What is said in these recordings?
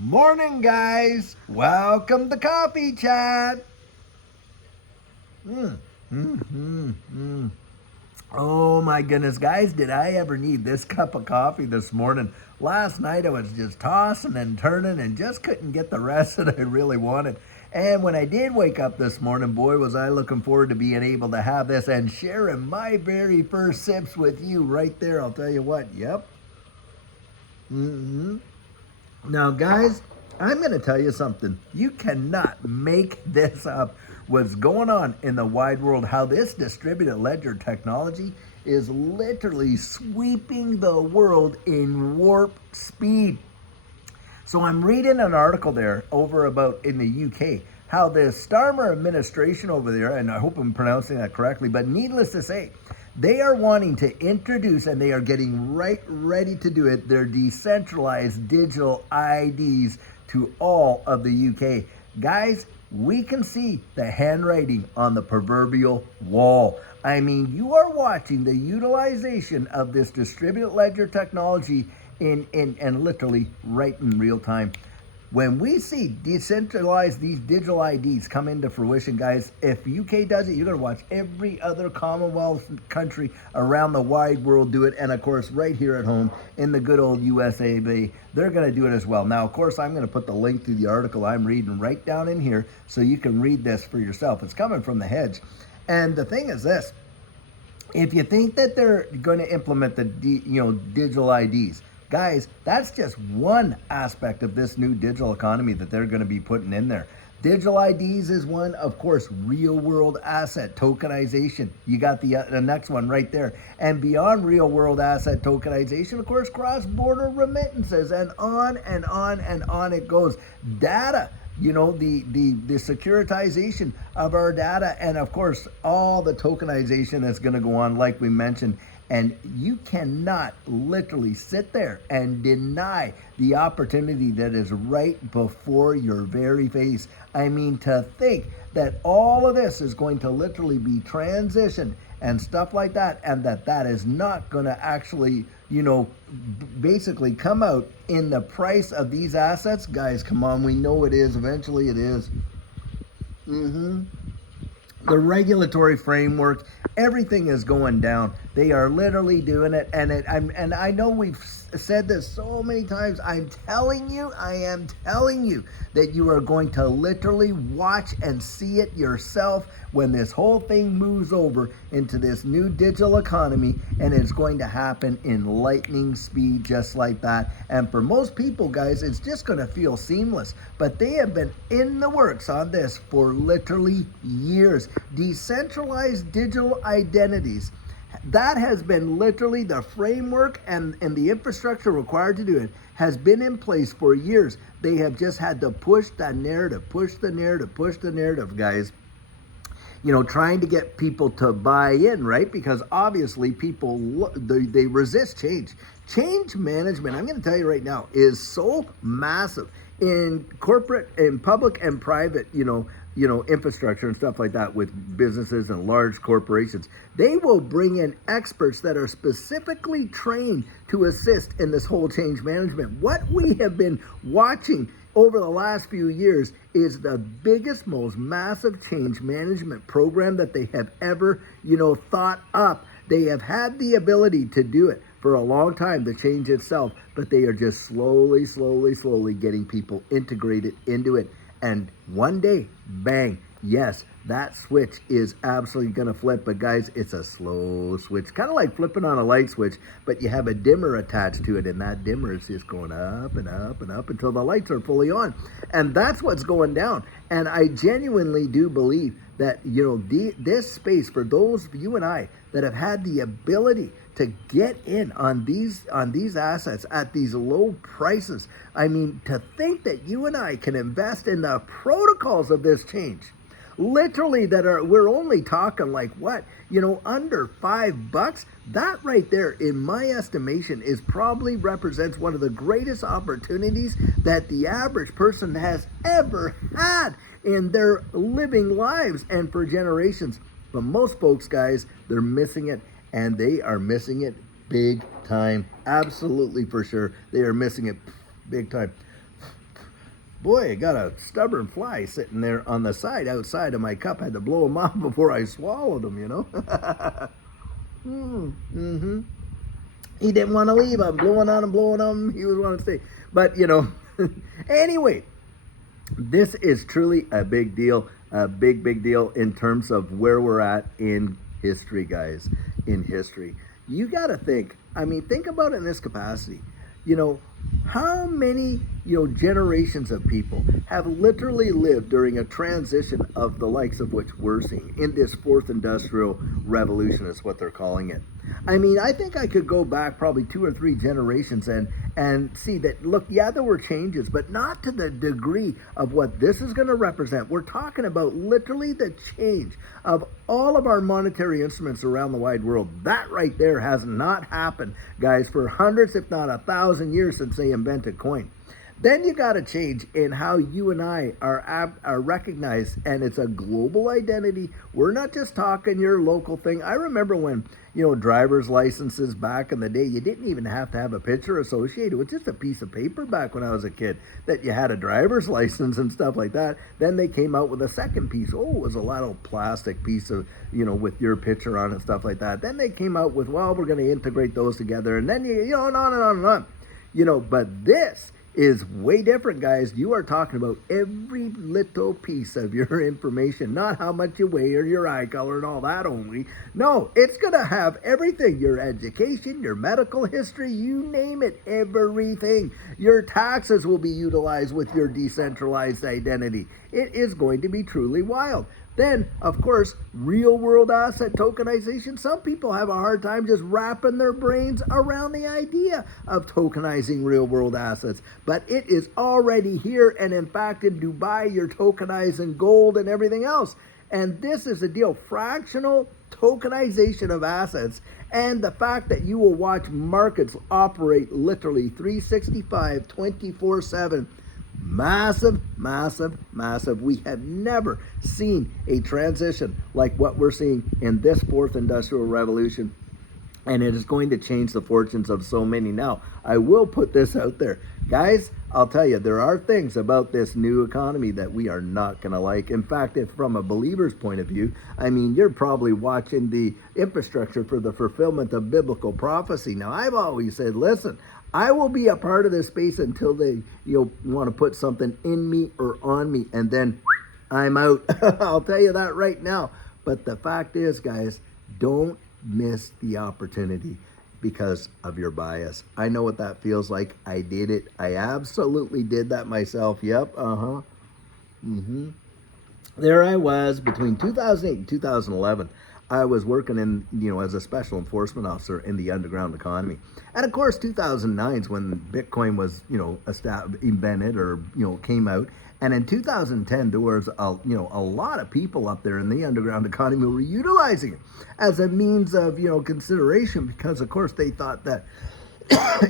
Morning, guys. Welcome to Coffee Chat. Mm, mm, mm, mm. Oh my goodness, guys, did I ever need this cup of coffee this morning? Last night I was just tossing and turning and just couldn't get the rest that I really wanted. And when I did wake up this morning, boy, was I looking forward to being able to have this and sharing my very first sips with you right there. I'll tell you what, yep. Mm-hmm. Now, guys, I'm going to tell you something. You cannot make this up. What's going on in the wide world, how this distributed ledger technology is literally sweeping the world in warp speed. So I'm reading an article there over about in the UK, how the Starmer administration over there, and I hope I'm pronouncing that correctly, but needless to say, they are wanting to introduce, and they are getting right ready to do it, their decentralized digital IDs to all of the UK. Guys, we can see the handwriting on the proverbial wall. I mean, you are watching the utilization of this distributed ledger technology in and literally right in real time. When we see decentralized these digital IDs come into fruition, guys, if UK does it, you're going to watch every other Commonwealth country around the wide world do it. And of course, right here at home in the good old USA, they're going to do it as well. Now, of course, I'm going to put the link to the article I'm reading right down in here so you can read this for yourself. It's coming from the Hedge. And the thing is this. If you think that they're going to implement the digital IDs, guys, that's just one aspect of this new digital economy that they're going to be putting in there. Digital IDs is one, of course, real world asset tokenization. You got the next one right there. And beyond real world asset tokenization, of course, cross border remittances, and on and on and on it goes. Data, the securitization of our data, and of course all the tokenization that's going to go on, like we mentioned. And you cannot literally sit there and deny the opportunity that is right before your very face. I mean, to think that all of this is going to literally be transitioned and stuff like that, and that is not going to actually, basically come out in the price of these assets. Guys, come on, we know it is. Eventually it is. The regulatory framework, everything is going down. They are literally doing it, and I know we've said this so many times. I am telling you that you are going to literally watch and see it yourself when this whole thing moves over into this new digital economy, and it's going to happen in lightning speed, just like that. And for most people, guys, it's just going to feel seamless, but they have been in the works on this for literally years. Decentralized digital identities, that has been literally the framework, and the infrastructure required to do it has been in place for years. They have just had to push that narrative, push the narrative, guys. Trying to get people to buy in, right? Because obviously people, they resist change. Change management, I'm going to tell you right now, is so massive in corporate, in public and private, infrastructure and stuff like that, with businesses and large corporations. They will bring in experts that are specifically trained to assist in this whole change management. What we have been watching over the last few years is the biggest, most massive change management program that they have ever, thought up. They have had the ability to do it for a long time, the change itself, but they are just slowly getting people integrated into it. And one day, bang, yes, that switch is absolutely going to flip. But guys, it's a slow switch, kind of like flipping on a light switch, but you have a dimmer attached to it, and that dimmer is just going up and up and up until the lights are fully on. And that's what's going down. And I genuinely do believe that, this space, for those of you and I that have had the ability to get in on these assets at these low prices. I mean, to think that you and I can invest in the protocols of this change, literally, we're only talking like what, under $5. That right there, in my estimation, is probably represents one of the greatest opportunities that the average person has ever had in their living lives and for generations. But most folks, guys, they're missing it, and they are missing it big time. Absolutely, for sure. They are missing it big time. Boy, I got a stubborn fly sitting there on the side outside of my cup. I had to blow him off before I swallowed him, you know. Mm-hmm. He didn't want to leave. I'm blowing on him, blowing on him. He was wanting to stay. But, you know, anyway, this is truly a big deal, a big deal in terms of where we're at in history, guys, in history. You got to think, I mean, think about it in this capacity. You know, how many, generations of people have literally lived during a transition of the likes of which we're seeing in this fourth industrial revolution is what they're calling it. I mean, I think I could go back probably 2 or 3 generations and see that, look, yeah, there were changes, but not to the degree of what this is going to represent. We're talking about literally the change of all of our monetary instruments around the wide world. That right there has not happened, guys, for hundreds, if not 1,000 years since they invented coin. Then you got to change in how you and I are recognized, and it's a global identity. We're not just talking your local thing. I remember when, driver's licenses back in the day, you didn't even have to have a picture associated with just a piece of paper back when I was a kid, that you had a driver's license and stuff like that. Then they came out with a second piece. Oh, it was a little plastic piece of, with your picture on it and stuff like that. Then they came out with, well, we're going to integrate those together, and then, on and on and on. But this is way different, guys. You are talking about every little piece of your information, not how much you weigh or your eye color and all that only. No, it's going to have everything. Your education, your medical history, you name it, everything. Your taxes will be utilized with your decentralized identity. It is going to be truly wild. Then, of course, real-world asset tokenization. Some people have a hard time just wrapping their brains around the idea of tokenizing real-world assets. But it is already here, and in fact, in Dubai, you're tokenizing gold and everything else. And this is the deal. Fractional tokenization of assets, and the fact that you will watch markets operate literally 365, 24/7. Massive. We have never seen a transition like what we're seeing in this fourth industrial revolution, and it is going to change the fortunes of so many. Now, I will put this out there. Guys, I'll tell you, there are things about this new economy that we are not going to like. In fact, if from a believer's point of view, I mean, you're probably watching the infrastructure for the fulfillment of biblical prophecy. Now, I've always said, listen, I will be a part of this space until they want to put something in me or on me, and then I'm out. I'll tell you that right now. But the fact is, guys, don't miss the opportunity because of your bias. I know what that feels like. I did it. I absolutely did that myself. Yep. There I was between 2008 and 2011. I was working in, as a special enforcement officer in the underground economy. And of course, 2009 is when Bitcoin was, invented or, came out. And in 2010, there was, a lot of people up there in the underground economy who were utilizing it as a means of, consideration, because of course they thought that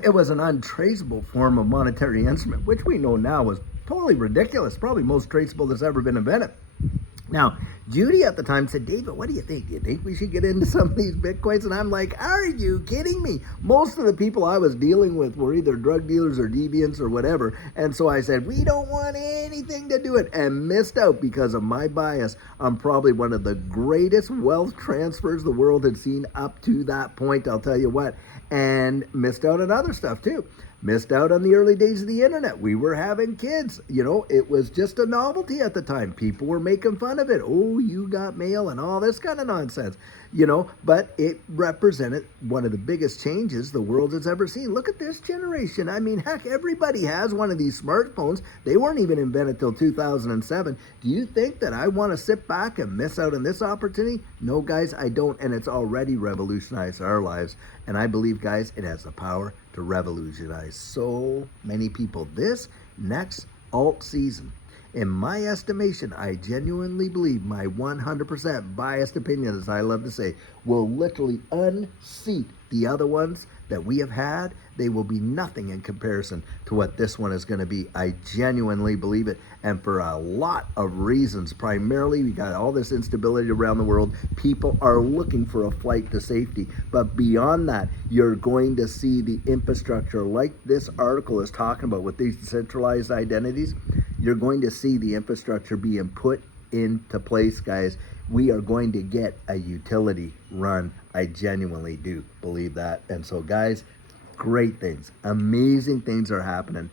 it was an untraceable form of monetary instrument, which we know now was totally ridiculous, probably most traceable that's ever been invented. Now, Judy at the time said, David, what do you think? Do you think we should get into some of these Bitcoins? And I'm like, are you kidding me? Most of the people I was dealing with were either drug dealers or deviants or whatever. And so I said, we don't want anything to do it, and missed out because of my bias on probably one of the greatest wealth transfers the world had seen up to that point, I'll tell you what, and missed out on other stuff too. Missed out on the early days of the internet. We were having kids. It was just a novelty at the time. People were making fun of it. Oh, you got mail and all this kind of nonsense. But it represented one of the biggest changes the world has ever seen. Look at this generation. I mean, heck, everybody has one of these smartphones. They weren't even invented till 2007. Do you think that I want to sit back and miss out on this opportunity? No, guys, I don't. And it's already revolutionized our lives. And I believe, guys, it has the power to revolutionize so many people. This next alt season, in my estimation, I genuinely believe, my 100% biased opinion, as I love to say, will literally unseat the other ones that we have had. They will be nothing in comparison to what this one is going to be. I genuinely believe it, and for a lot of reasons. Primarily, we got all this instability around the world. People are looking for a flight to safety. But beyond that, you're going to see the infrastructure like this article is talking about with these decentralized identities. you're going to see the infrastructure being put into place, guys. We are going to get a utility run. I genuinely do believe that. And so, guys, great things, amazing things are happening.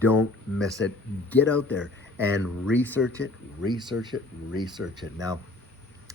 Don't miss it. Get out there and research it, research it, research it. Now,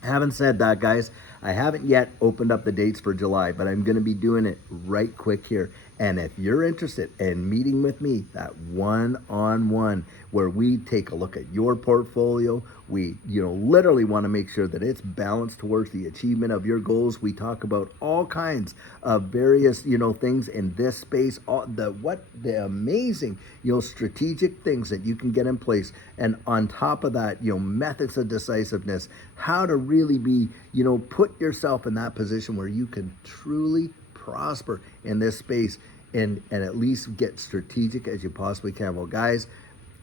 having said that, guys, I haven't yet opened up the dates for July, but I'm going to be doing it right quick here. And if you're interested in meeting with me, that one-on-one where we take a look at your portfolio, we, literally want to make sure that it's balanced towards the achievement of your goals. We talk about all kinds of various, things in this space, the amazing, strategic things that you can get in place. And on top of that, methods of decisiveness, how to really be, put yourself in that position where you can truly prosper in this space and at least get strategic as you possibly can. Well, guys,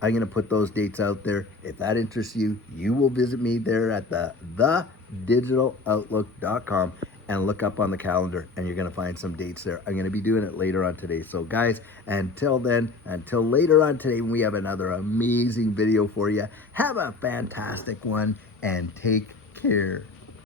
I'm going to put those dates out there. If that interests you, you will visit me there at the digitaloutlook.com and look up on the calendar, and you're going to find some dates there. I'm going to be doing it later on today. So guys, until then, until later on today, we have another amazing video for you. Have a fantastic one and take care.